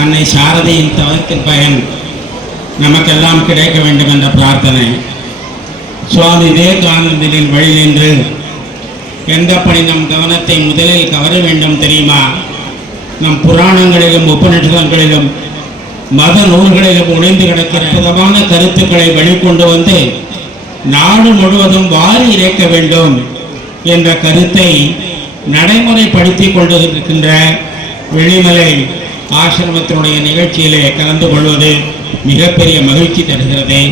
அன்னை சாரதியின் தவத்தின் பயன் நமக்கெல்லாம் கிடைக்க வேண்டும் என்ற பிரார்த்தனை. சுவாமி விவேகானந்தரின் வழி நின்று எந்த பணி நம் கவனத்தை முதலில் கவர வேண்டும் தெரியுமா? நம் புராணங்களிலும் உபநிஷதங்களிலும் மத நூல்களிலும் ஒளிந்து கிடக்கிற அற்புதமான கருத்துக்களை வெளிக்கொண்டு வந்து நாடு முழுவதும் வாரி இறைக்க வேண்டும் என்ற கருத்தை நடைமுறைப்படுத்தி கொண்டிருக்கின்ற வெளிமலை ஆசிரமத்தினுடைய நிகழ்ச்சியிலே கலந்து கொள்வது மிகப்பெரிய மகிழ்ச்சி தருகிறது.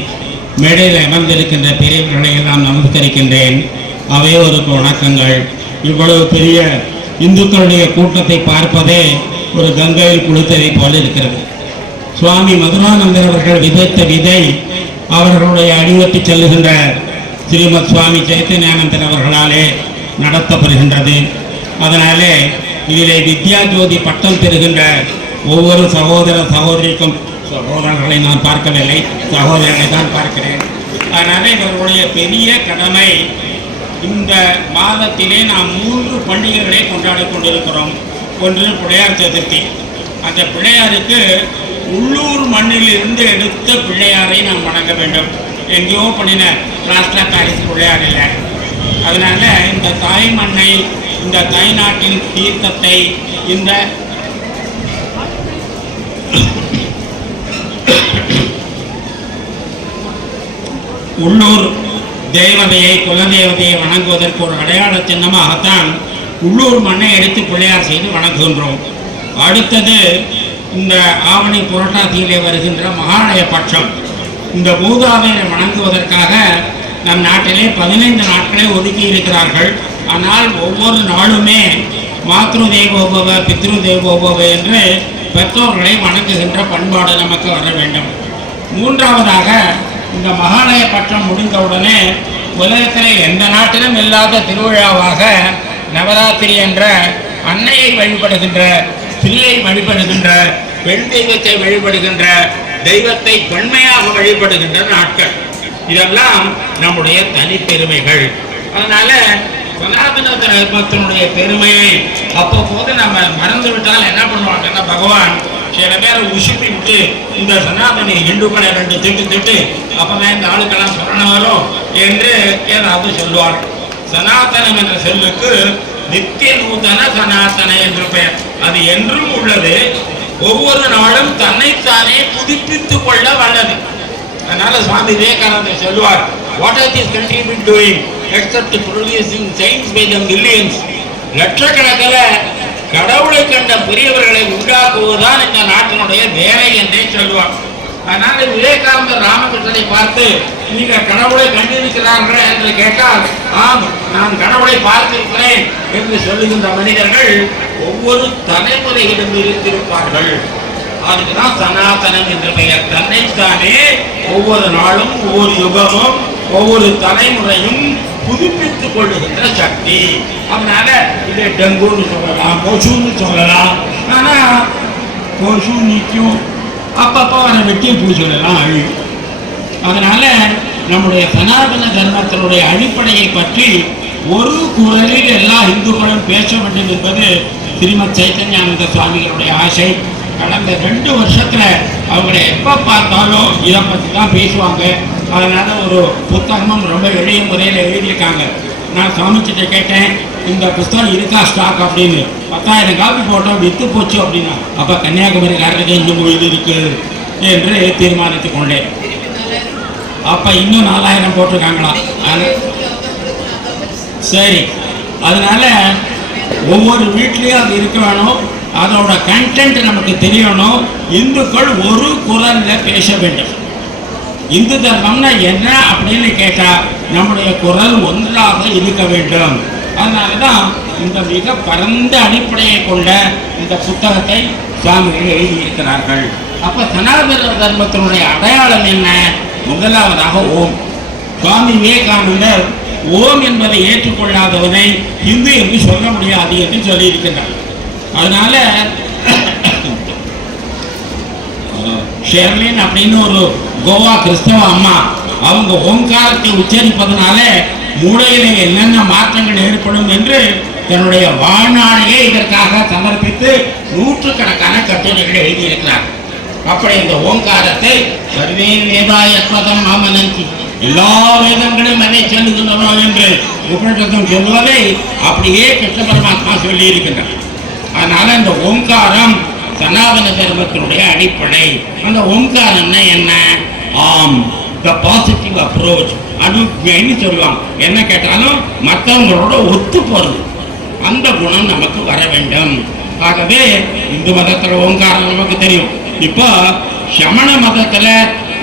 மேடையில் அமர்ந்திருக்கின்ற பெரியவர்களை எல்லாம் நமஸ்கரிக்கின்றேன். அவையோருக்கு ஒரு வணக்கங்கள். இவ்வளவு பெரிய இந்துக்களுடைய கூட்டத்தை பார்ப்பதே ஒரு கங்கையில் குளித்ததை போல இருக்கிறது. சுவாமி மதுரானந்தர் அவர்கள் விதைத்த விதை அவர்களுடைய அடிவற்றி செல்லுகின்ற ஸ்ரீமத் சுவாமி சைத்தன்யானந்தர் அவர்களாலே நடத்தப்படுகின்றது. அதனாலே இதிலே வித்யா ஜோதி பட்டம் பெறுகின்ற ஒவ்வொரு சகோதர சகோதரிக்கும் சகோதரர்களை நான் பார்க்கவில்லை. சகோதரர்களை தான் பார்க்கிறேன். அதனால் இவர்களுடைய பெரிய கடமை இந்த மாதத்திலே நாம் மூன்று பண்டிகைகளை கொண்டாடி கொண்டிருக்கிறோம். ஒன்று பிள்ளையார் சதுர்த்தி. அந்த பிள்ளையாருக்கு உள்ளூர் மண்ணில் இருந்து எடுத்த பிள்ளையாரை நாம் வணங்க வேண்டும். எங்கேயோ பண்ணின ராஷ்டிரா தாரிஸ் பிள்ளையார் இல்லை. அதனால் இந்த தாய் மண்ணை இந்த தாய்நாட்டின் தீர்த்தத்தை இந்த உள்ளூர் தேவதையை குலதேவதையை வணங்குவதற்கு ஒரு அடையாள சின்னமாகத்தான் உள்ளூர் மண்ணை எடுத்து பிள்ளையார் செய்து வணங்குகின்றோம். அடுத்தது இந்த ஆவணி புரட்டாசியிலே வருகின்ற மகாலய பட்சம். இந்த மூதாதையரை வணங்குவதற்காக நம் நாட்டிலே பதினைந்து நாட்களை ஒதுக்கி இருக்கிறார்கள். ஆனால் ஒவ்வொரு நாளுமே மாத்ரு தேவோபவ பித்ரு தேவோபவ என்று பெற்றோர்களை வணங்குகின்ற பண்பாடு நமக்கு வர வேண்டும். மூன்றாவதாக இந்த மகாலய பட்டம் முடிந்தவுடனே உலகத்திலே எந்த நாட்டிலும் இல்லாத திருவிழாவாக நவராத்திரி என்ற அன்னையை வழிபடுகின்ற ஸ்திரீயை வழிபடுகின்ற பெண் தெய்வத்தை வழிபடுகின்ற தெய்வத்தை பெண்மையாக வழிபடுகின்ற நாட்கள். இதெல்லாம் நம்முடைய தனிப்பெருமைகள். அதனால சனாதன தர்மத்தினுடைய பெருமையை அப்பப்போது நம்ம மறந்து விட்டால் என்ன பண்ணுவாங்கன்னா பகவான் சில பேரை உசுப்பி விட்டு இந்த சனாதனி இந்துக்களை ரெண்டு திட்டு திட்டு அப்பதான் இந்த ஆளுக்கெல்லாம் சொல்லணும் வரும் என்று ஏதாவது சொல்லுவார் சனாதனம் என்ற சொல்லுக்கு நித்திய நூதன சனாதன என்று பெயர். அது என்றும் உள்ளது. ஒவ்வொரு நாளும் தன்னைத்தானே புதுப்பித்துக் கொள்ள வல்லது. அதனால சுவாமி விவேகானந்தர் சொல்லுவார் what are this country been doing except producing science by the millions லட்சக்கணக்கில் கடவுளை கண்ட பெரியவர்களை உண்டாக்குவதுதான் இந்த நாட்டினுடைய வேலை என்றே சொல்லுவார் அதனால விவேகானந்தர் ராமகிருஷ்ணனை பார்த்து நீங்க கடவுளை கண்டிருக்கிறார்கள்? என்று கேட்டால் ஆம் நான் கடவுளை பார்த்திருக்கிறேன் என்று சொல்லுகின்ற மனிதர்கள் ஒவ்வொரு தலைமுறையிலும் இருந்திருப்பார்கள். அதுக்குதான் சனாதனம் என்ற பெயர். தன்னைத்தானே ஒவ்வொரு நாளும் ஒவ்வொரு யுகமும் ஒவ்வொரு தலைமுறையும் புதுப்பித்துக் கொள்ளுகின்ற சக்தி. அதனால இதை டெங்குன்னு சொல்லலாம் கொசுன்னு சொல்லலாம். ஆனா கொசு நிற்கும் அப்பப்போ அதை வெட்டி பூச்சிடலாம் அழியும் அதனால நம்முடைய சனாதன தர்மத்தினுடைய அடிப்படையை பற்றி ஒரு குரலில் எல்லா இந்துக்களும் பேச வேண்டும் என்பது ஸ்ரீமத் சைத்தன்யானந்த சுவாமிகளுடைய ஆசை. கடந்த ரெண்டு வருஷத்துல அவங்களை எப்போ பார்த்தாலும் இதை பற்றி தான் பேசுவாங்க. அதனால் ஒரு புத்தகமும் ரொம்ப எளிய முறையில் எழுதியிருக்காங்க. நான் சாமிச்சிட்ட கேட்டேன் இந்த புஸ்தகம் இருக்கா ஸ்டாக் அப்படின்னு. பத்தாயிரம் காப்பி போட்டோம் விற்று போச்சு அப்படின்னா அப்போ கன்னியாகுமரிக்காரருக்கு இன்னும் இது இருக்குது என்று தீர்மானித்து கொண்டேன். அப்போ இன்னும் நாலாயிரம் போட்டிருக்காங்களா? அது- சரி. அதனால ஒவ்வொரு வீட்லேயும் அது இருக்க வேணும். அதோட கண்டென்ட் நமக்கு தெரியணும். இந்துக்கள் ஒரு குரலில் பேச வேண்டும். இந்து தர்மம்னா என்ன அப்படின்னு கேட்டா நம்முடைய குரல் ஒன்றாக இருக்க வேண்டும். அதனால தான் இந்த மிக பரந்த அடிப்படையை கொண்ட இந்த புத்தகத்தை சுவாமிகள் எழுதியிருக்கிறார்கள். அப்ப சனாதன தர்மத்தினுடைய அடையாளம் என்ன? முதலாவதாக ஓம். சுவாமி விவேகானந்தர் ஓம் என்பதை ஏற்றுக்கொள்ளாதவனை இந்து என்று சொல்ல முடியாது என்று சொல்லியிருக்கிறார். அதனால ஷெர்லின் அப்படின்னு ஒரு கோவா கிறிஸ்தவ அம்மா அவங்க ஓங்காரத்தை உச்சரிப்பதனால மூளையிலே என்னென்ன மாற்றங்கள் ஏற்படும் என்று தன்னுடைய வாழ்நாளையே இதற்காக சமர்ப்பித்து நூற்றுக்கணக்கான கட்டுரைகளை எழுதியிருக்கிறார். அப்படி இந்த ஓங்காரத்தை சர்வே வேதாயத்வதம் மாமனந்தி எல்லா வேதங்களும் அதை செல்லுகின்றனோ என்று உபநிஷத்தம் சொல்வதை அப்படியே கிருஷ்ண பரமாத்மா சொல்லி இருக்கின்றார் அதனால இந்த ஓங்காரம் சனாதன தர்மத்தினுடைய அடிப்படை. அந்த ஓங்காரம்னா என்ன? ஆம். த பாசிட்டிவ் அப்ரோச் அனுஜைன்னு சொல்லுவாங்க? என்ன கேட்டாலும் மற்றவங்களோட ஒத்து போகிறது அந்த குணம் நமக்கு வர வேண்டும். ஆகவே இந்து மதத்துல ஓங்காரம் நமக்கு தெரியும். இப்போ சமண மதத்துல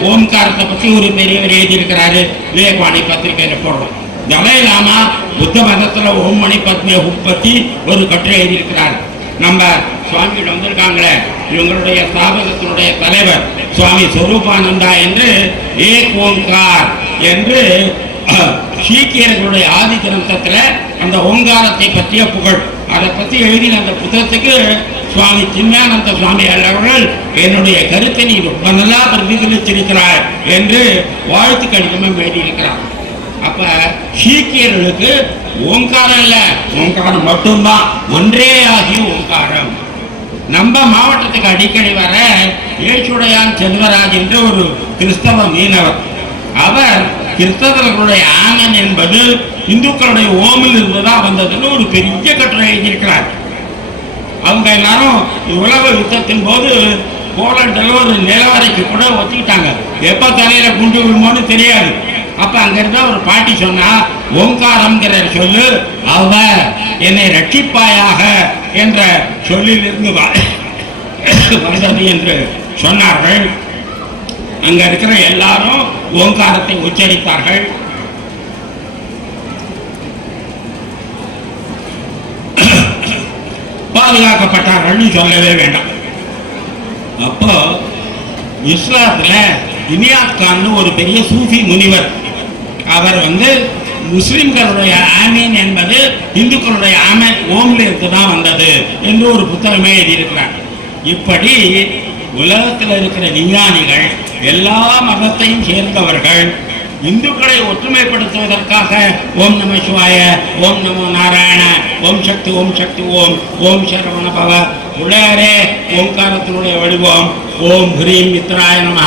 ஓம்காரத்தை பத்தி ஒரு பெரியவர் எழுதியிருக்கிறாரு. விவேகவாணி பத்திரிகையில போடுறோம். தலை லாமா புத்த மதத்துல ஓம் மணி பத்மே பத்தி ஒரு கட்டுரை எழுதியிருக்கிறார். நம்ம சுவாமிகள் வந்திருக்காங்களே. இவங்களுடைய ஸ்தாபகத்தினுடைய தலைவர் சுவாமி ஸ்வரூபானந்தா என்று ஏக் ஓங்கார் என்று சீக்கியர்களுடைய ஆதி கிரந்தத்தில் அந்த ஓங்காரத்தை பற்றிய புகழ். அதை பற்றி எழுதின அந்த புத்தகத்துக்கு சுவாமி சின்மயானந்த சுவாமி அவர்கள் என்னுடைய கருத்தை நீ ரொம்ப நல்லா பிரதிபலிச்சிருக்கிறார் என்று வாழ்த்து கடிதமும் எழுதியிருக்கிறார். அப்ப சீக்கியர்களுக்கு ஓங்காரம் இல்ல. ஓங்காரம் மட்டும்தான். ஒன்றே ஆகிய ஓங்காரம். நம்ம மாவட்டத்துக்கு அடிக்கடி வர ஏசுடையான் செல்வராஜ் என்ற ஒரு கிறிஸ்தவ மீனவர். அவர் கிறிஸ்தவர்களுடைய ஆனன் என்பது இந்துக்களுடைய ஓமில் இருந்துதான் வந்ததுன்னு ஒரு பெரிய கட்டுரை எழுதியிருக்கிறார். அவங்க எல்லாரும் உலக யுத்தத்தின் போது போலண்டில் ஒரு நிலவரைக்கு கூட ஒத்துக்கிட்டாங்க. எப்போ தலையில குண்டு விழுமோன்னு தெரியாது. அப்ப அங்க இருந்த ஒரு பாட்டி சொன்னா ஓங்காரம்ங்கிற சொல்லு அவ என்னை ரட்சிப்பாயாக என்ற சொல்லிலிருந்து வந்தது என்று சொன்னார்கள். அங்க இருக்கிற எல்லாரும் ஓங்காரத்தை உச்சரித்தார்கள். பாதுகாக்கப்பட்டார்கள்னு சொல்லவே வேண்டாம். அப்போ இஸ்லாத்துல இனியாத் கான்னு ஒரு பெரிய சூஃபி முனிவர் அவர் வந்து முஸ்லிம்களுடைய ஆமீன் என்பது இந்துக்களுடைய ஆமீன் ஓம்ல இருந்து தான் வந்தது என்று ஒரு புத்தகமே எழுதியிருக்கிறார். இப்படி உலகத்தில் இருக்கிற விஞ்ஞானிகள் எல்லா மதத்தையும் சேர்ந்தவர்கள் இந்துக்களை ஒற்றுமைப்படுத்துவதற்காக ஓம் நம சிவாய ஓம் நமோ நாராயண ஓம் சக்தி ஓம் சக்தி ஓம் ஓம் சரவண பவ உலகரே ஓம்காரத்தினுடைய வடிவம் ஓம் ஹ்ரீம் மித்ராய நம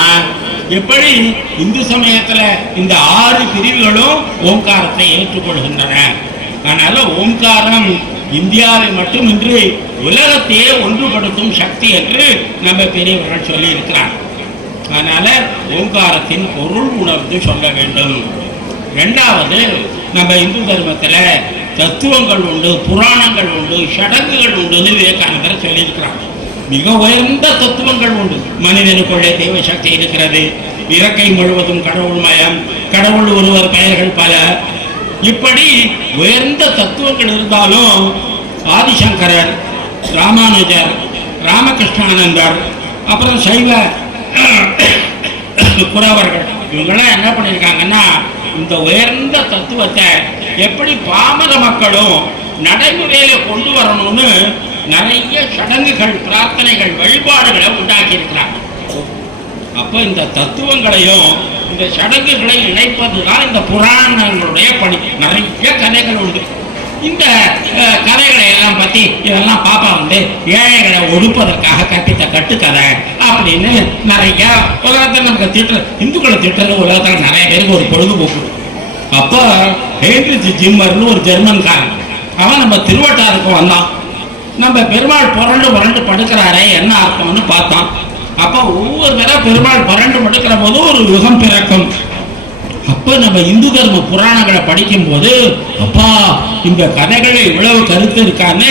எப்படி இந்து சமயத்துல இந்த ஆறு பிரிவுகளும் ஓம்காரத்தை ஏற்றுக்கொள்கின்றன. அதனால ஓம்காரம் இந்தியாவை மட்டுமின்றி உலகத்தையே ஒன்றுபடுத்தும் சக்தி என்று நம்ம பெரியவர்கள் சொல்லி இருக்கிறார் அதனால ஓங்காரத்தின் பொருள் உணர்ந்து சொல்ல வேண்டும். ரெண்டாவது நம்ம இந்து தர்மத்துல தத்துவங்கள் உண்டு புராணங்கள் உண்டு சடங்குகள் உண்டுன்னு விவேகானந்தர் சொல்லியிருக்கிறாங்க மிக உயர்ந்த தத்துவங்கள் உண்டு. மனிதனுக்குள்ளே தெய்வ சக்தி இருக்கிறது. இறக்கை முழுவதும் கடவுள் மயம். கடவுள் ஒருவர் பெயர்கள் பல. இப்படி உயர்ந்த தத்துவங்கள் இருந்தாலும் ஆதிசங்கரர் ராமானுஜர் ராமகிருஷ்ணானந்தர் அப்புறம் சைவ குறவர்கள் இவங்களாம் என்ன பண்ணியிருக்காங்கன்னா இந்த உயர்ந்த தத்துவத்தை எப்படி பாமர மக்களும் நடைமுறையில கொண்டு வரணும்னு நிறைய சடங்குகள் பிரார்த்தனைகள் வழிபாடுகளை உண்டாக்கி இருக்கிறாங்க அப்போ இந்த தத்துவங்களையும் இந்த சடங்குகளை இணைப்பதுதான் இந்த புராணங்களுடைய பணி. நிறைய கதைகள் உண்டு. இந்த கதைகளை எல்லாம் பத்தி இதெல்லாம் பாப்பா வந்து ஏழைகளை ஒடுப்பதற்காக கற்பித்த கட்டுக்கதை அப்படின்னு நிறைய உலகத்தில் நமக்கு திட்டு இந்துக்களை திட்டுறது உலகத்தில் நிறைய பேருக்கு ஒரு பொழுதுபோக்கு. அப்போ ஹென்ரிச் ஜிம்மர்னு ஒரு ஜெர்மன்காரன். அவன் நம்ம திருவட்டாருக்கு வந்தான். நம்ம பெருமாள் புரண்டு புரண்டு படுக்கிறாரே என்ன அர்த்தம்னு பார்த்தான். அப்போ ஒவ்வொரு தடவை பெருமாள் புரண்டு படுக்கிற போது ஒரு யுகம் பிறக்கும். அப்ப நம்ம இந்து தர்ம புராணங்களை படிக்கும் போது அப்பா இந்த கதைகளை இவ்வளவு கருத்து இருக்கான்னு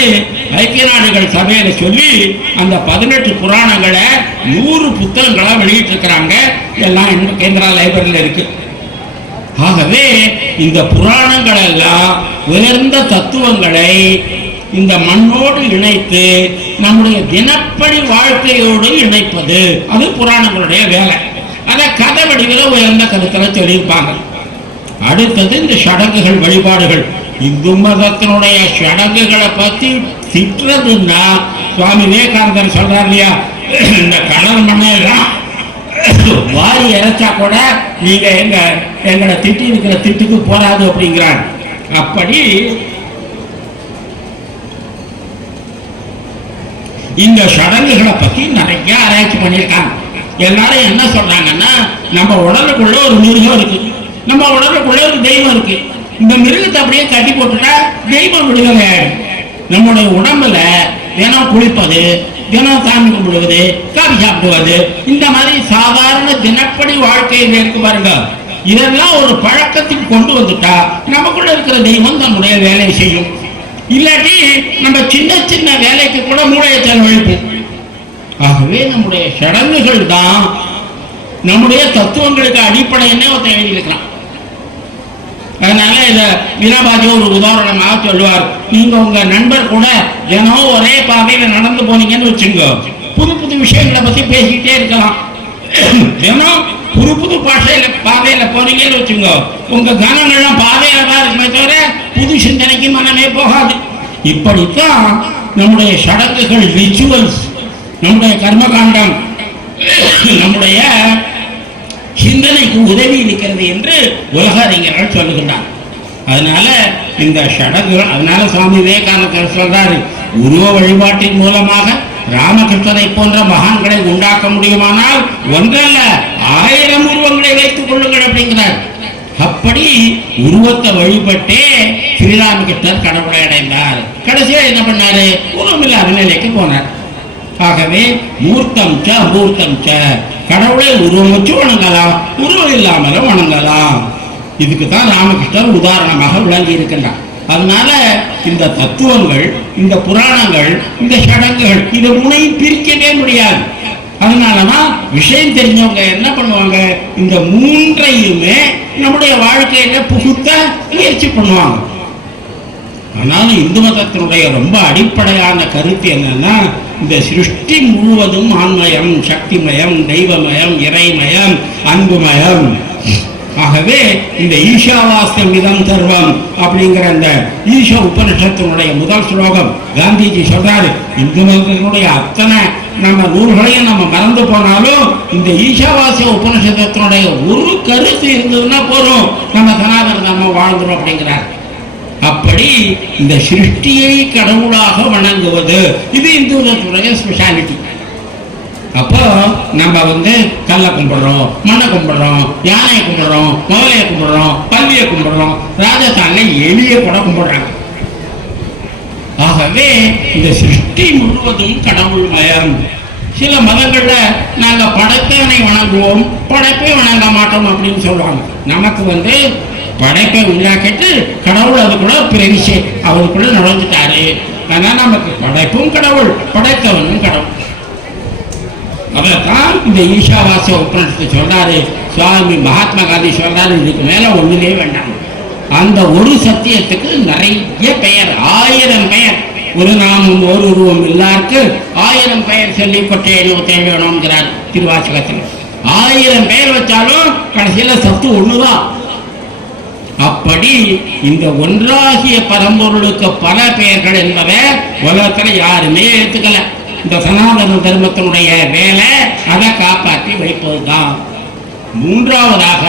ஐக்கிய நாடுகள் சபையில சொல்லி அந்த பதினெட்டு புராணங்களை நூறு புத்தகங்களா வெளியிட்டு இருக்கிறாங்க எல்லாம் இன்னும் கேந்திரா லைப்ரரியில் இருக்கு. ஆகவே இந்த புராணங்கள் எல்லாம் உயர்ந்த தத்துவங்களை இந்த மண்ணோடு இணைத்து நம்முடைய தினப்படி வாழ்க்கையோடு இணைப்பது. அது புராணங்களுடைய வேலை. அதை கதை வடிவில் உயர்ந்த கருத்தில் சொல்லியிருப்பாங்க. அடுத்தது இந்த சடங்குகள் வழிபாடுகள். இந்து மதத்தினுடைய சடங்குகளை பத்தி திட்டுறதுன்னா சுவாமி விவேகானந்தர் சொல்றார் இல்லையா? இந்த கடல் மண்ணெல்லாம் வாரி இறைச்சா கூட நீங்க எங்க எங்களை திட்டி இருக்கிற திட்டுக்கு போராது அப்படிங்கிறார். அப்படி இந்த சடங்குகளை பத்தி நிறைய ஆராய்ச்சி பண்ணியிருக்காங்க. எல்லாரும் என்ன சொல்றாங்கன்னா நம்ம உடலுக்குள்ள ஒரு மிருகம் இருக்கு. நம்ம உடலுக்குள்ள ஒரு தெய்வம் இருக்கு. இந்த மிருகத்தை அப்படியே கட்டி போட்டுட்டா தெய்வம் விடுதலை ஆயிடும் நம்முடைய உடம்புல தினம் குளிப்பது தினம் சாமி கும்பிடுவது காபி சாப்பிடுவது இந்த மாதிரி சாதாரண தினப்படி வாழ்க்கையில் இருக்கு பாருங்க. இதெல்லாம் ஒரு பழக்கத்துக்கு கொண்டு வந்துட்டா நமக்குள்ள இருக்கிற தெய்வம் தன்னுடைய வேலையை செய்யும். இல்லாட்டி நம்ம சின்ன சின்ன வேலைக்கு கூட மூளையை செலவழிப்போம். ஆகவே நம்முடைய சடங்குகள் தான் நம்முடைய தத்துவங்களுக்கு அடிப்படையினே ஒருத்தன் எழுதியிருக்கிறான். அதனால இத வீரபாஜி ஒரு உதாரணமாக சொல்லுவார். நீங்க உங்க நண்பர் கூட ஏனோ ஒரே பாதையில நடந்து போனீங்கன்னு வச்சுங்க புது புது விஷயங்களை பத்தி பேசிக்கிட்டே இருக்கலாம். தினம் புது புது பாஷையில பாதையில போனீங்கன்னு வச்சுங்க உங்க கனங்கள்லாம் பாதையில தான் இருக்குமே தவிர புது சிந்தனைக்கு மனமே போகாது. இப்படித்தான் நம்முடைய சடங்குகள் ரிச்சுவல்ஸ் நம்முடைய கர்மகாண்டம் நம்முடைய சிந்தனைக்கு உதவி இருக்கிறது என்று உலக அறிஞர்கள் சொல்லுகின்றார். அதனால இந்த சடங்குகள் அதனால சுவாமி விவேகானந்தர் சொல்றாரு உருவ வழிபாட்டின் மூலமாக ராமகிருஷ்ணனை போன்ற மகான்களை உண்டாக்க முடியுமானால் ஒன்றல்ல ஆயிரம் உருவங்களை வைத்துக் கொள்ளுங்கள் அப்படிங்கிறார். அப்படி உருவத்தை வழிபட்டே ஸ்ரீராமகிருஷ்ணர் கடவுளை அடைந்தார். கடைசியா என்ன பண்ணாரு? உருவமில்ல நிலைக்கு போனார். ஆகவே மூர்த்தம் ச அமூர்த்தம் ச. கடவுளை உருவம் வச்சு வணங்கலாம் உருவம் இல்லாமலும் வணங்கலாம். இதுக்கு தான் ராமகிருஷ்ணர் உதாரணமாக விளங்கி இருக்கின்றார். அதனால இந்த தத்துவங்கள் இந்த புராணங்கள் இந்த சடங்குகள் இதை மூணையும் பிரிக்கவே முடியாது. அதனாலதான் விஷயம் தெரிஞ்சவங்க என்ன பண்ணுவாங்க? இந்த மூன்றையுமே நம்முடைய வாழ்க்கையில புகுத்த முயற்சி பண்ணுவாங்க. ஆனாலும் இந்து மதத்தினுடைய ரொம்ப அடிப்படையான கருத்து என்னன்னா இந்த சிருஷ்டி முழுவதும் ஆன்மயம் சக்திமயம் தெய்வமயம் இறைமயம் அன்புமயம். ஆகவே இந்த ஈஷாவாஸ்தம் இதம் சர்வம் அப்படிங்கிற அந்த ஈஷ உபனிஷத்தினுடைய முதல் ஸ்லோகம் காந்திஜி சொல்றாரு இந்து மதத்தினுடைய அத்தனை நம்ம நூல்களையும் நம்ம மறந்து போனாலும் இந்த ஈஷாவாசிய உபனிஷத்தினுடைய ஒரு கருத்து இருந்ததுன்னா போதும். நம்ம சனாதன தர்மம் வாழ்ந்துரும் அப்படிங்கிறார். அப்படி இந்த சிருஷ்டியை கடவுளாக வணங்குவது இது இந்துத்துடைய ஸ்பெஷாலிட்டி அப்போ நம்ம வந்து கல்லை கும்பிடுறோம் மண்ணை கும்பிடுறோம் யானையை கும்பிடுறோம் முதலையை கும்பிடுறோம் பல்வியை கும்பிடுறோம் ராஜஸ்தான்ல எலியை கூட கும்பிடுறாங்க. ஆகவே இந்த சிருஷ்டி முழுவதும் கடவுள் மயம் சில மதங்கள்ல நாங்க படைத்தவனை வணங்குவோம் படைப்பை வணங்க மாட்டோம் அப்படின்னு சொல்லுவாங்க. நமக்கு வந்து படைப்பை உண்டாக்கிட்டு கடவுள் அதுக்குள்ள பிரவிச்சு அவருக்குள்ள நுழைஞ்சிட்டாரு. ஆனா நமக்கு படைப்பும் கடவுள் படைத்தவனும் கடவுள். அதைத்தான் இந்த ஈஷாவாச உபநிஷத்தை சொல்றாரு. சுவாமி மகாத்மா காந்தி சொல்றாரு இதுக்கு மேல ஒண்ணுமே வேண்டாம். அந்த ஒரு சத்தியத்துக்கு நிறைய பெயர் ஆயிரம் பெயர். ஒரு நாமம் ஒரு உருவம் இல்லாருக்கு ஆயிரம் பெயர் சொல்லி கொட்டையை தேவையணுங்கிறார் திருவாசகத்தில். ஆயிரம் பெயர் வச்சாலும் கடைசியில சத்து ஒண்ணுதான் அப்படி இந்த ஒன்றாகிய பரம்பொருளுக்கு பல பெயர்கள் என்பதை உலகத்தில் யாருமே ஏத்துக்கல இந்த சனாதன தர்மத்தினுடைய வேலை அதை காப்பாற்றி வைப்பதுதான். மூன்றாவதாக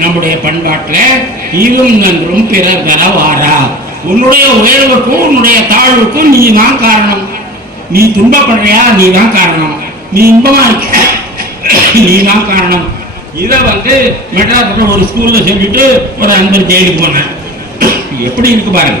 நம்முடைய பண்பாட்டில் இரும் நன்றும் பிறர் பெறவாரா உன்னுடைய உயர்வுக்கும் உன்னுடைய தாழ்வுக்கும் நீ தான் காரணம். நீ துன்பப்படுறியா? நீ தான் காரணம். நீ இன்பமா இருக்க நீ தான் காரணம். இதை வந்து மெட்ராஸில் ஒரு ஸ்கூல்ல சொல்லிட்டு ஒரு அன்பர் தேடி போனேன் எப்படி இருக்கு பாருங்க.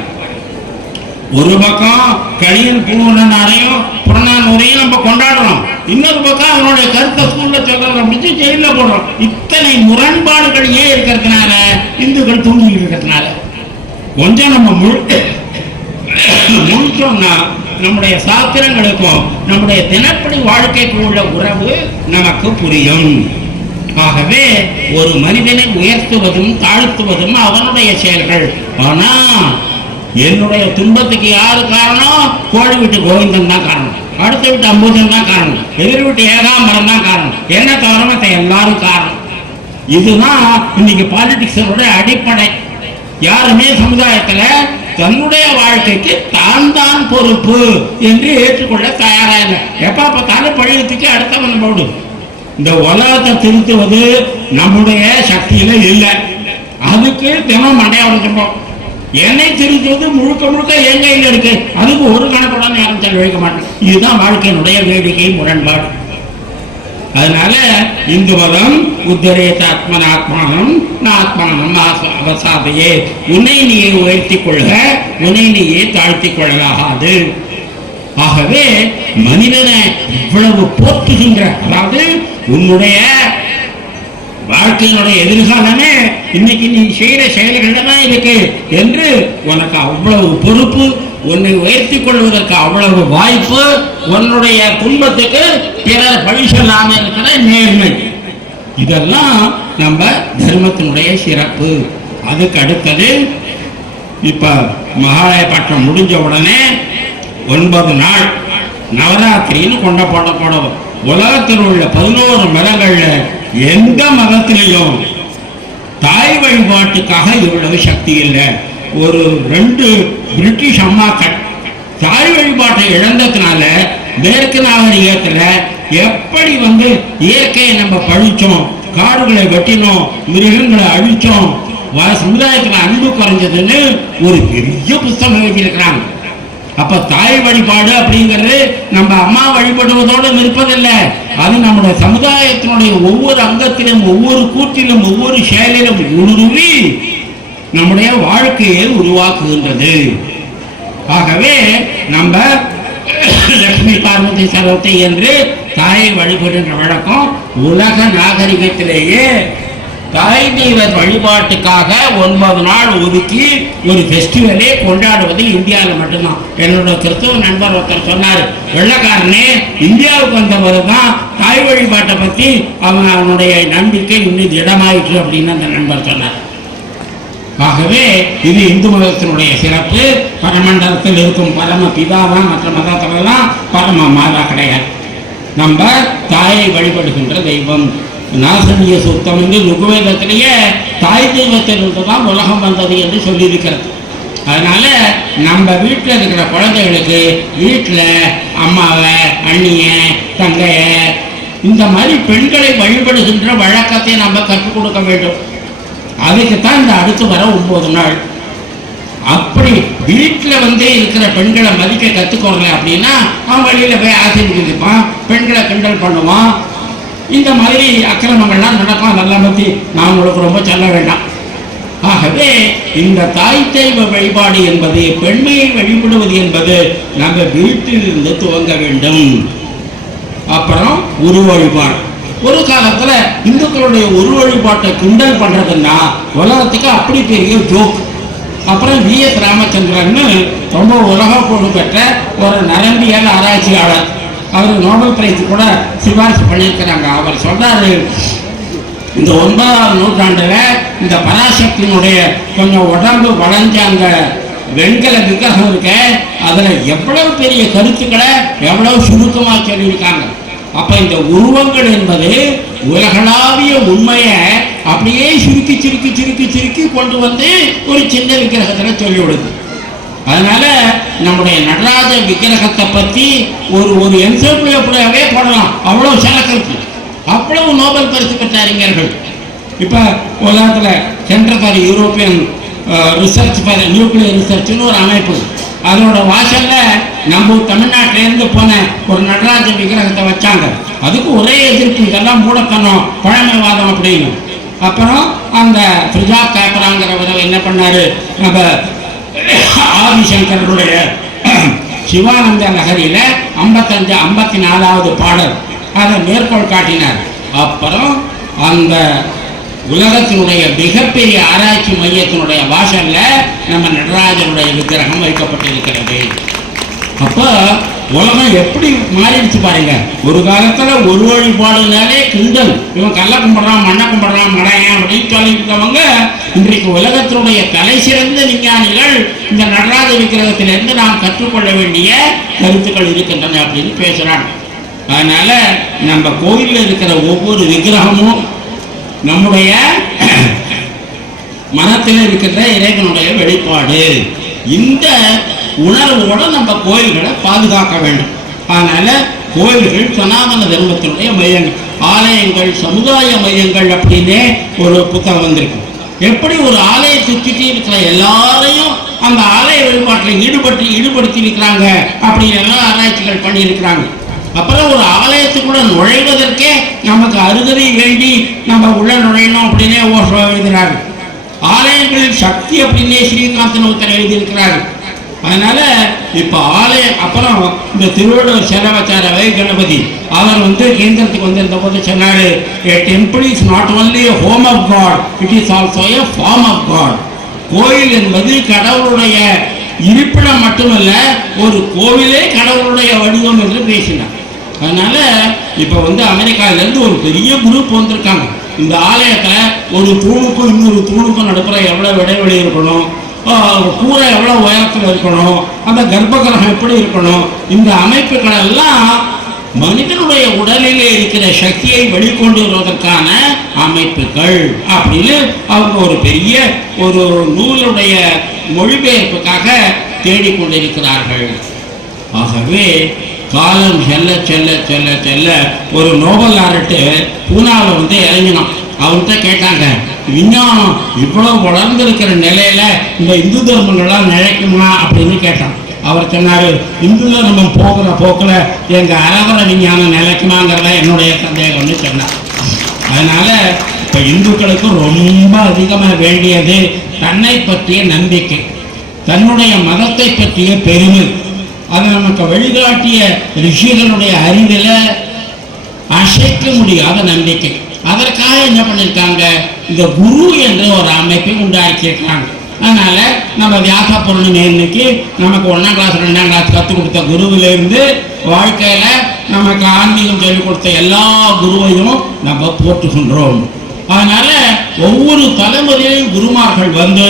ஒரு பக்கம் கழியன் பூவனாரையும் புறநானூரையும் நம்ம கொண்டாடுறோம். இன்னொரு பக்கம் அவனுடைய கருத்தை ஸ்கூல்ல சொல்றத முடிச்சு ஜெயில போடுறோம். இத்தனை முரண்பாடுகள் ஏன் இருக்கிறதுனால? இந்துக்கள் தூங்கிட்டு இருக்கிறதுனால. கொஞ்சம் நம்ம முழு முழுச்சோம்னா நம்முடைய சாஸ்திரங்களுக்கும் நம்முடைய தினப்படி வாழ்க்கைக்கும் உள்ள உறவு நமக்கு புரியும். ஆகவே ஒரு மனிதனை உயர்த்துவதும் தாழ்த்துவதும் அவனுடைய செயல்கள். ஆனா என்னுடைய துன்பத்துக்கு யாரு காரணம்? கோழி வீட்டு கோவிந்தன் தான் காரணம். அடுத்த வீட்டு அம்பூஜன் தான் காரணம். எதிர் வீட்டு ஏகாம்பரம் தான் காரணம். என்ன தவிர மத்த எல்லாரும் காரணம். இதுதான் இன்னைக்கு பாலிடிக்ஸோட அடிப்படை. யாருமே சமுதாயத்துல தன்னுடைய வாழ்க்கைக்கு தான் தான் பொறுப்பு என்று ஏற்றுக்கொள்ள தயாரா இல்லை. எப்ப பார்த்தாலும் பழையத்துக்கு அடுத்தவன் போடும் இந்த உலகத்தை திருத்துவது நம்முடைய சக்தியில இல்லை. அதுக்கு தினம் அடையாளம் உடைச்சிருப்போம் என்னை திருத்துவது முழுக்க முழுக்க என் கையில் இருக்கு. அதுக்கு ஒரு கணக்குடன் யாரும் செலவழிக்க மாட்டேன். இதுதான் வாழ்க்கையினுடைய வேடிக்கை முரண்பாடு. அதனால இந்து மதம் உத்தரேத்த ஆத்மனாத்மானம் ஆத்மானம் அவசாதையே. உன்னை நீயே உயர்த்திக் கொள்க உன்னை நீயே தாழ்த்தி கொள்ளலாகாது. ஆகவே மனிதனை இவ்வளவு போற்றுகின்ற அதாவது உன்னுடைய வாழ்க்கையினுடைய எதிர்காலமே இன்னைக்கு நீ செய்கிற செயல்கள் தான் இருக்கு? என்று உனக்கு அவ்வளவு பொறுப்பு உன்னை உயர்த்தி கொள்வதற்கு அவ்வளவு வாய்ப்பு உன்னுடைய குடும்பத்துக்கு பிறர் பழி இருக்கிற நேர்மை. இதெல்லாம் நம்ம தர்மத்தினுடைய சிறப்பு. அதுக்கு அடுத்தது இப்ப மகாலயப்பட்டம் முடிஞ்ச உடனே ஒன்பது நாள் நவராத்திரின்னு கொண்ட உலகத்தில் உள்ள பதினோரு மதங்கள்ல எந்த மதத்திலையும் தாய் வழிபாட்டுக்காக இவ்வளவு சக்தி இல்லை. ஒரு ரெண்டு பிரிட்டிஷ் அம்மாக்கள் தாய் வழிபாட்டை இழந்ததுனால மேற்கு நாகரிகத்தில் எப்படி வந்து இயற்கையை நம்ம பழிச்சோம் காடுகளை வெட்டினோம் மிருகங்களை அழிச்சோம் வ- அன்பு குறைஞ்சதுன்னு ஒரு பெரிய புஸ்தகம் எழுதியிருக்கிறாங்க. அப்ப தாய் வழிபாடு அப்படிங்கிறது நம்ம அம்மா வழிபடுவதோடு நிற்பதில்லை. அது நம்முடைய சமுதாயத்தினுடைய ஒவ்வொரு அங்கத்திலும் ஒவ்வொரு கூற்றிலும் ஒவ்வொரு செயலிலும் உருவி நம்முடைய வாழ்க்கையை உருவாக்குகின்றது. ஆகவே நம்ம லட்சுமி பார்வதி சரவத்தை என்று தாயை வழிபடுகின்ற வழக்கம் உலக நாகரிகத்திலேயே தாய் தெய்வ வழிபாட்டுக்காக ஒன்பது நாள் ஒதுக்கி ஒரு ஃபெஸ்டிவலே கொண்டாடுவது இந்தியாவில் மட்டும்தான். என்னோட கிறிஸ்துவ நண்பர் ஒருத்தர் சொன்னார் வெள்ளக்காரனே இந்தியாவுக்கு வந்தவர் தான் தாய் வழிபாட்டை பற்றி அவன் அவனுடைய நம்பிக்கை இன்னும் திடமாயிற்று அப்படின்னு அந்த நண்பர் சொன்னார். ஆகவே இது இந்து மதத்தினுடைய சிறப்பு. பரமண்டலத்தில் இருக்கும் பரம பிதாதான் மற்ற மதத்திலெல்லாம் பரம மாதா கிடையாது. நம்ம தாயை வழிபடுகின்ற தெய்வம். நாசனிய சுத்தம் என்று ருகுவேதத்திலேயே தாய் தெய்வத்திலிருந்து தான் உலகம் வந்தது என்று சொல்லியிருக்கிறது. அதனால நம்ம வீட்டில் இருக்கிற குழந்தைகளுக்கு வீட்டில் அம்மாவை அண்ணிய தங்கைய இந்த மாதிரி பெண்களை வழிபடுகின்ற வழக்கத்தை நம்ம கற்றுக் கொடுக்க வேண்டும். அதுக்கு தான் இந்த அடுத்து வர ஒன்பது நாள். அப்படி வீட்டில் வந்து இருக்கிற பெண்களை மதிக்க கற்றுக்கோங்க அப்படின்னா அவன் வழியில் போய் ஆசீர்வதிப்பான் பெண்களை கிண்டல் பண்ணுவான் இந்த மாதிரி அக்கிரமங்கள்லாம் நடக்கும் நல்லா பற்றி நான் உங்களுக்கு ரொம்ப சொல்ல வேண்டாம். ஆகவே இந்த தாய் தெய்வ வழிபாடு என்பது பெண்மையை வழிபடுவது என்பது நம்ம வீட்டிலிருந்து துவங்க வேண்டும். அப்புறம் உரு வழிபாடு. ஒரு காலத்தில் இந்துக்களுடைய உரு வழிபாட்டை கிண்டல் பண்ணுறதுன்னா உலகத்துக்கு அப்படி பெரிய ஜோக். அப்புறம் வி எஸ் ராமச்சந்திரன் ரொம்ப உலக புகழ் பெற்ற ஒரு நரம்பியல் ஆராய்ச்சியாளர். அவர் நோபல் பிரைஸ் கூட சிபாரிசு பண்ணியிருக்கிறாங்க. அவர் சொல்றாரு இந்த ஒன்பதாம் நூற்றாண்டுல இந்த பராசக்தியினுடைய கொஞ்சம் உடம்பு வளைஞ்ச அந்த வெண்கல விக்கிரகம் இருக்க அதுல எவ்வளவு பெரிய கருத்துக்களை எவ்வளவு சுருக்கமா சொல்லியிருக்காங்க. அப்ப இந்த உருவங்கள் என்பது உலகளாவிய உண்மையை அப்படியே சுருக்கி சுருக்கி சுருக்கி சுருக்கி கொண்டு வந்து ஒரு சின்ன விக்கிரகத்துல சொல்லி விடுது அதனால நம்முடைய நடராஜ விக்கிரகத்தை பற்றி ஒரு ஒரு என்சைக்ளோபீடியாவே போடலாம். அவ்வளோ சிறப்பு அவ்வளவு நோபல் பரிசு பெற்ற அறிஞர்கள். இப்போ உலகத்தில் centre for European research for nuclear ரிசர்ச்னு ஒரு அமைப்பு. அதோட வாசலில் நம்ம தமிழ்நாட்டிலேருந்து போன ஒரு நடராஜ விக்கிரகத்தை வச்சாங்க. அதுக்கு ஒரே எதிர்ப்பு இதெல்லாம் மூடத்தனம் பழமைவாதம் அப்படின்னு. அப்புறம் அந்த ஃப்ரிஜா காப்பராங்கிறவர் என்ன பண்ணார்? நம்ம ஆதிசங்கருடைய சிவானந்த நகரில ஐம்பத்தஞ்சு ஐம்பத்தி நாலாவது பாடல். அதை மேற்கோள் காட்டினார். அப்புறம் அந்த உலகத்தினுடைய மிகப்பெரிய ஆராய்ச்சி மையத்தினுடைய வாசல்ல நம்ம நடராஜனுடைய விக்கிரகம் வைக்கப்பட்டிருக்கிறது. அப்போ உலகம் எப்படி மாறிடுச்சு பாருங்க. ஒரு காலத்துல ஒரு வழிபாடுனாலே கிண்டல். இவன் கல்ல கும்பிடுறான் மண்ணை கும்பிடுறான் மடையன் அப்படின்னு சொல்லியிருக்கவங்க இன்றைக்கு உலகத்தினுடைய தலை சிறந்த விஞ்ஞானிகள் இந்த நடராஜ விக்கிரகத்திலிருந்து நாம் கற்றுக்கொள்ள வேண்டிய கருத்துக்கள் இருக்கின்றன அப்படின்னு பேசுறாங்க. அதனால நம்ம கோயிலில் இருக்கிற ஒவ்வொரு விக்கிரகமும் நம்முடைய மனத்தில் இருக்கின்ற இறைவனுடைய வெளிப்பாடு. இந்த உணர்வோட நம்ம கோயில்களை பாதுகாக்க வேண்டும். அதனால கோயில்கள் சனாதன தர்மத்தினுடைய மையங்கள் ஆலயங்கள் சமுதாய மையங்கள் அப்படின்னே ஒரு புத்தகம் வந்திருக்கு. எப்படி ஒரு ஆலயத்தை சுற்றிட்டு இருக்கிற எல்லாரையும் அந்த ஆலய வழிபாட்டில் ஈடுபட்டு ஈடுபடுத்தி இருக்கிறாங்க அப்படின்னு எல்லாம் ஆராய்ச்சிகள் பண்ணியிருக்கிறாங்க. அப்புறம் ஒரு ஆலயத்துக்குள்ள நுழைவதற்கே நமக்கு அருகதை வேண்டி நம்ம உள்ள நுழையணும் அப்படின்னே ஓசோ எழுதினார் ஆலயங்களில் சக்தி அப்படின்னே ஸ்ரீகாந்தன் ஒருத்தர் எழுதியிருக்கிறார்கள் அதனால இப்ப ஆலய அப்புறம் இந்த திருவள்ளுவர் செலவச்சார வை கணபதி அவர் வந்து கேந்திரத்துக்கு வந்திருந்த போது சொன்னாரு temple is not not only a home of god it is also a form கோயில் என்பது கடவுளுடைய இருப்பிடம் மட்டுமல்ல ஒரு கோவிலே கடவுளுடைய வடிவம் என்று பேசினார். அதனால இப்போ வந்து அமெரிக்காவிலேருந்து ஒரு பெரிய குரூப் வந்திருக்காங்க. இந்த ஆலயத்தை ஒரு தூணுக்கும் இன்னொரு தூணுக்கும் நடுப்புற எவ்வளோ இடைவெளி இருக்கணும் கூரை எவ்வளோ உயரத்தில் இருக்கணும் அந்த கர்ப்பகிரகம் எப்படி இருக்கணும் இந்த அமைப்புகள் எல்லாம் மனிதனுடைய உடலிலே இருக்கிற சக்தியை வெளிக்கொண்டு வருவதற்கான அமைப்புகள் அப்படின்னு அவங்க ஒரு பெரிய ஒரு நூலுடைய மொழிபெயர்ப்புக்காக தேடிக்கொண்டிருக்கிறார்கள். ஆகவே காலம் செல்ல செல்ல செல்ல செல்ல ஒரு நோபல் ஆர்ட்டு பூனாவில் வந்து இறங்கினான். அவன்கிட்ட கேட்டாங்க விஞ்ஞானம் இவ்வளவு வளர்ந்திருக்கிற நிலையில இந்த இந்து தர்மங்கள்லாம் நிலைக்குமா அப்படின்னு கேட்டான். அவர் சொன்னாரு இந்து தர்மம் போகிற போக்குல எங்க அரவர விஞ்ஞானம் நிலைக்குமாங்கிறத என்னுடைய சந்தேகம்னு சொன்னார். அதனால இப்ப இந்துக்களுக்கு ரொம்ப அதிகமாக வேண்டியது தன்னை பற்றிய நம்பிக்கை. தன்னுடைய மதத்தை பற்றிய பெருமை. அதை நமக்கு வழிகாட்டிய ரிஷிகளுடைய அறிவில அசைக்க முடியாத நம்பிக்கை. அதற்காக என்ன பண்ணியிருக்காங்க இந்த குரு என்ற ஒரு அமைப்பை உண்டாக்கியிருக்காங்க. அதனால நம்ம வியாச பௌர்ணமி இன்னைக்கு நமக்கு ஒன்றாம் கிளாஸ் ரெண்டாம் கிளாஸ் கற்றுக் கொடுத்த குருவிலிருந்து வாழ்க்கையில நமக்கு ஆன்மீகம் சொல்லிக் கொடுத்த எல்லா குருவையும் நம்ம போற்றுகின்றோம். அதனால ஒவ்வொரு தலைமுறையிலும் குருமார்கள் வந்து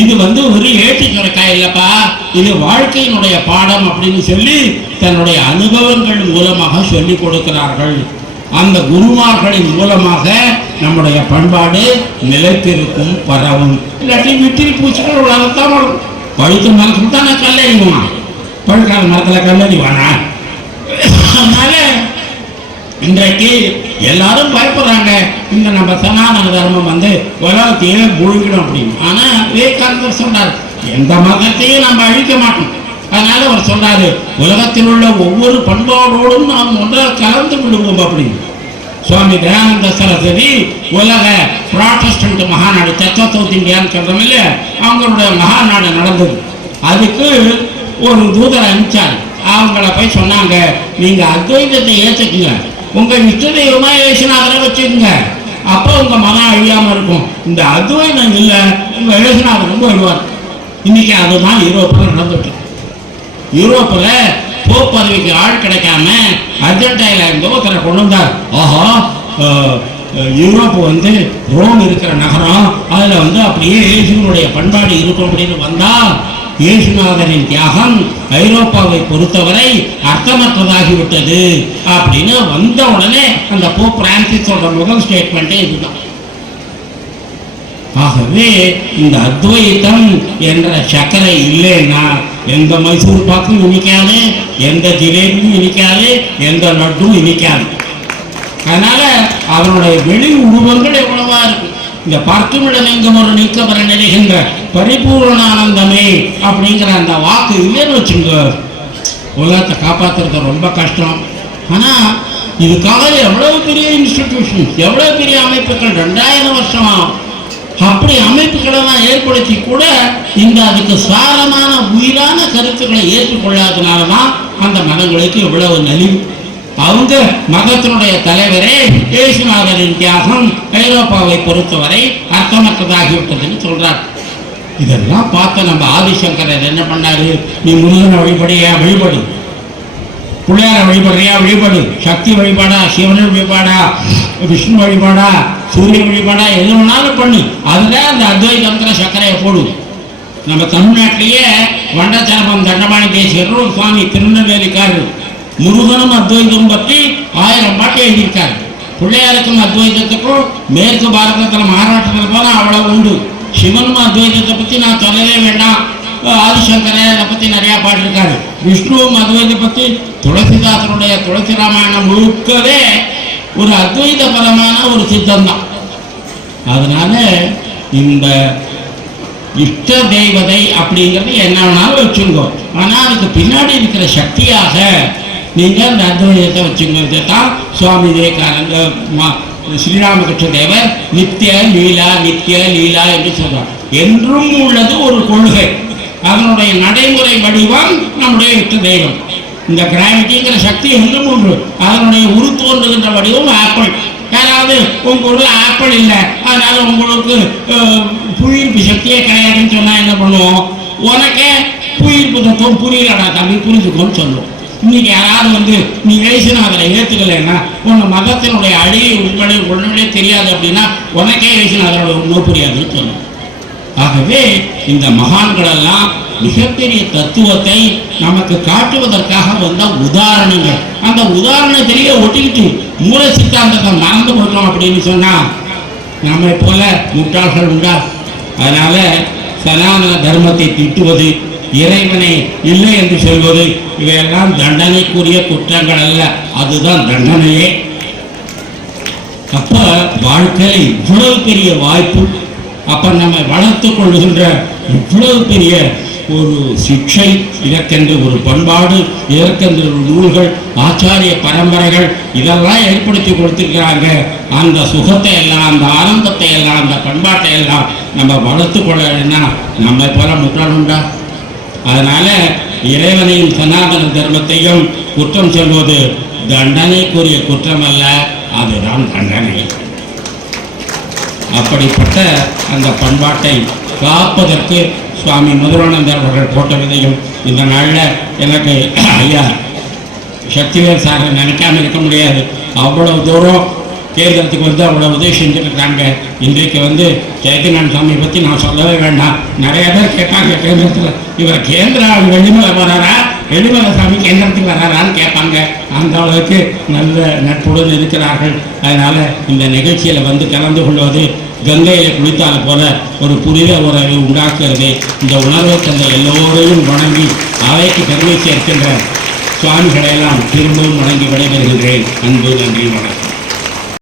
இது வந்து ஒரு ஏற்றி சுரக்காய் இல்லப்பா? இது வாழ்க்கையினுடைய பாடம் அப்படின்னு சொல்லி தன்னுடைய அனுபவங்கள் மூலமாக சொல்லிக் கொடுக்கிறார்கள். அந்த குருமார்களின் மூலமாக நம்முடைய பண்பாடு நிலைத்திருக்கும் பரவும். இல்லாட்டி விட்டில் பூச்சிகள் உலகத்தான் வரும். பழுத்த மரத்துக்கு தான் நான் கல்லறிவான் பழுக்காத மரத்தில் கல்லறிவானா அதனால இன்றைக்கு எல்லாரும் பயப்படுறாங்க. இந்த நம்ம சனாதன தர்மம் வந்து உலகத்தையே முழுகிடும் அப்படின்னு. ஆனா விவேகானந்தர் சொன்னார் எந்த மதத்தையும் நம்ம அழிக்க மாட்டோம். அதனால அவர் சொன்னாரு உலகத்தில் உள்ள ஒவ்வொரு பண்பாடோடும் நாம் ஒன்றாக கலந்து விடுவோம் அப்படின்னு சுவாமி தயானந்த சரஸ்வதி உலக புராட்டஸ்டன்ட் மகாநாடு சர்ச் சவுத் இந்தியான்னு சொல்றோம் இல்லையா? அவங்களுடைய மகாநாடு நடந்தது. அதுக்கு ஒரு தூதரை அனுப்பிச்சார். அவங்கள போய் சொன்னாங்க நீங்க அத்வைதத்தை ஏற்றுக்குங்க உங்க இஷ்ட தெய்வமா ஏசுநாதரை வச்சுக்கோங்க. அப்போ உங்க மனம் அழியாம இருக்கும். இந்த அத்வைதம் இல்லை உங்க ரொம்ப வருவார் இன்னைக்கு அதுதான் யூரோப்பில் நடந்துட்டு யூரோப்பில் போப் பதவிக்கு ஆள் கிடைக்காம அர்ஜென்டைல இருந்து ஒருத்தரை கொண்டு வந்தார். ஆஹா யூரோப் வந்து ரோம் இருக்கிற நகரம் அதில் வந்து அப்படியே இயேசுனுடைய பண்பாடு இருக்கும் அப்படின்னு வந்தா இயேசுநாதரின் தியாகம் ஐரோப்பாவை பொறுத்தவரை அர்த்தமற்றதாகிவிட்டது அப்படின்னு வந்த உடனே அந்த போப் பிரான்சிஸோட முதல் ஸ்டேட்மெண்ட்டே இதுதான். ஆகவே இந்த அத்வைத்தம் என்ற சக்கரை இல்லைன்னா எந்த மைசூர் பாக்கும் இனிக்காது எந்த ஜிலேபியும் இனிக்காது எந்த லட்டும் இனிக்காது. அதனால அவருடைய வெளி உருவங்கள் எவ்வளவா இருக்கு. இந்த பார்க்குமிடம் எங்கும் ஒரு நீக்கமர நிலைகின்ற பரிபூரண ஆனந்தமே அப்படிங்கிற அந்த வாக்கு இல்லைன்னு வச்சுங்க உலகத்தை காப்பாத்துறது ரொம்ப கஷ்டம். ஆனால் இதுக்காக எவ்வளவு பெரிய இன்ஸ்டிடியூஷன் எவ்வளவு பெரிய அமைப்புகள் ரெண்டாயிரம் வருஷமா அப்படி அமைப்புகளெல்லாம் ஏற்படுத்தி கூட இந்த அதுக்கு சாரமான உயிரான கருத்துக்களை ஏற்றுக்கொள்ளாதனால தான் அந்த மதங்களுக்கு இவ்வளவு நலிவு. அவங்க மதத்தினுடைய தலைவரே இயேசுநாதரின் தியாகம் ஐரோப்பாவை பொறுத்தவரை அர்த்தமற்றதாகிவிட்டதுன்னு சொல்றார். இதெல்லாம் பார்த்த நம்ம ஆதிசங்கரர் என்ன பண்ணாரு? நீ முருகனை வழிபடியா வழிபடு. பிள்ளையார வழிபடுறியா வழிபடு சக்தி வழிபாடா சிவனை வழிபாடா விஷ்ணு வழிபாடா சூரிய வழிபாடா எது வேணாலும் பண்ணு. அதுதான் அந்த அத்வைதங்கிற சர்க்கரையை போடு நம்ம தமிழ்நாட்டிலேயே வண்டச்சாபம் தண்டபாணி தேசியர் ஒரு சுவாமி திருநெல்வேலிக்காரர். முருகனும் அத்வைதம் பற்றி ஆயிரம் பாட்டு எழுதியிருக்காரு. பிள்ளையாருக்கும் அத்வைதத்துக்கும் மேற்கு பாரதத்தில் மகாராஷ்டிரத்தில் போனால் அவ்வளோ உண்டு. சிவனும் அத்வைதத்தை பற்றி நான் சொல்லவே வேண்டாம். ஆதிசங்கரர் அதை பற்றி நிறையா பாடிருக்காரு விஷ்ணு அத்வைத பற்றி துளசிதாசனுடைய துளசி ராமாயணம் முழுக்கவே ஒரு அத்வைதபரமான ஒரு சித்தம் தான் அதனால இந்த இஷ்ட தெய்வதை அப்படிங்கிறது என்ன வேணாலும் வச்சுங்கோ ஆனால் அதுக்கு பின்னாடி இருக்கிற சக்தியாக நீங்கள் அந்த அத்வைதத்தை வச்சுங்கிறது தான் சுவாமி விவேகானந்த மா- ஸ்ரீராமகிருஷ்ண தேவர் நித்திய லீலா நித்திய லீலா என்று சொல்கிறார் என்றும் உள்ளது ஒரு கொள்கை. அதனுடைய நடைமுறை வடிவம் நம்முடைய இஷ்ட தெய்வம். இந்த கிராவிட்டிங்கிற சக்தி இன்னும் ஒன்று அதனுடைய உரு தோன்றுகின்ற வடிவம் ஆப்பிள். யாராவது உங்க ஊர்ல ஆப்பிள் இல்லை. அதனால உங்களுக்கு அஹ், புவியீர்ப்பு சக்தியே கிடையாதுன்னு சொன்னால் என்ன பண்ணுவோம்? உனக்கே புவியீர்ப்பு தத்துவம் புரியலடா தம்பி புரிஞ்சுக்கோன்னு சொல்லுவோம். இன்னைக்கு யாராவது வந்து நீ இயேசுநாதரை ஏற்றுக்கலைன்னா உன் மதத்தினுடைய அழியை உண்மையிலே உடனே தெரியாது அப்படின்னா உனக்கே இயேசுநாதரோட உண்மை புரியாதுன்னு சொல்லுவோம். ஆகவே இந்த மகான்கள் எல்லாம் மிகப்பெரிய தத்துவத்தை நமக்கு காட்டுவதற்காக வந்த உதாரணங்கள் அந்த உதாரணத்திலேயே ஒட்டிக்கிட்டு மூல சித்தாந்தத்தை மறந்து கொடுக்கலாம் அப்படின்னு சொன்னா நம்மை போல முட்டாள்கள் உண்டா? அதனால சனாதன தர்மத்தை திட்டுவது இறைவனை இல்லை என்று சொல்வது இவையெல்லாம் தண்டனைக்குரிய குற்றங்கள் அல்ல. அதுதான் தண்டனையே. அப்ப வாழ்க்கையில் இவ்வளவு பெரிய வாய்ப்பு அப்போ நம்ம வளர்த்து கொள்கின்ற இவ்வளவு பெரிய ஒரு சிக்ஷை இதற்கென்று ஒரு பண்பாடு இதற்கென்று ஒரு நூல்கள் ஆச்சாரிய பரம்பரைகள் இதெல்லாம் ஏற்படுத்தி கொடுத்துருக்கிறாங்க. அந்த சுகத்தை எல்லாம் அந்த ஆனந்தத்தை எல்லாம் அந்த பண்பாட்டை எல்லாம் நம்ம வளர்த்து கொள்ளலைன்னா நம்ம போல முட்டாளுண்டா அதனால இறைவனையும் சனாதன தர்மத்தையும் குற்றம் சொல்வது தண்டனைக்குரிய குற்றம் அல்ல அதுதான் தண்டனை. அப்படிப்பட்ட அந்த பண்பாட்டை காப்பதற்கு சுவாமி முதுரானந்தர் அவர்கள் போட்ட விதையும் இந்த நாளில் எனக்கு ஐயா சக்திவேல் சாரை நினைக்காம இருக்க முடியாது. அவ்வளவு தூரம் கேந்திரத்துக்கு வந்து அவ்வளோ உதவி செஞ்சுட்டு இருக்காங்க இன்றைக்கு வந்து ஜெயதிநான் சாமி பற்றி நான் சொல்லவே வேண்டாம். நிறைய பேர் கேட்டாங்க கேந்திரத்தில். இவர் கேந்திரா வெள்ளிமலை வராரா? எடுமலை சாமிக்கு எந்த கேந்திரத்துக்கு வராரான்னு கேட்பாங்க. அந்த அளவுக்கு நல்ல நட்புடன் இருக்கிறார்கள். அதனால் இந்த நிகழ்ச்சியில் வந்து கலந்து கொள்வது கங்கையில் குளித்தால் போல ஒரு புனித உறவை உண்டாக்குகிறது. இந்த உணர்வை தந்த எல்லோரையும் வணங்கி அவைக்கு பெருமை சேர்க்கின்ற சுவாமிகளையெல்லாம் திரும்பவும் வணங்கி விடைபெறுகின்றேன். அன்பு நன்றி வணக்கம்.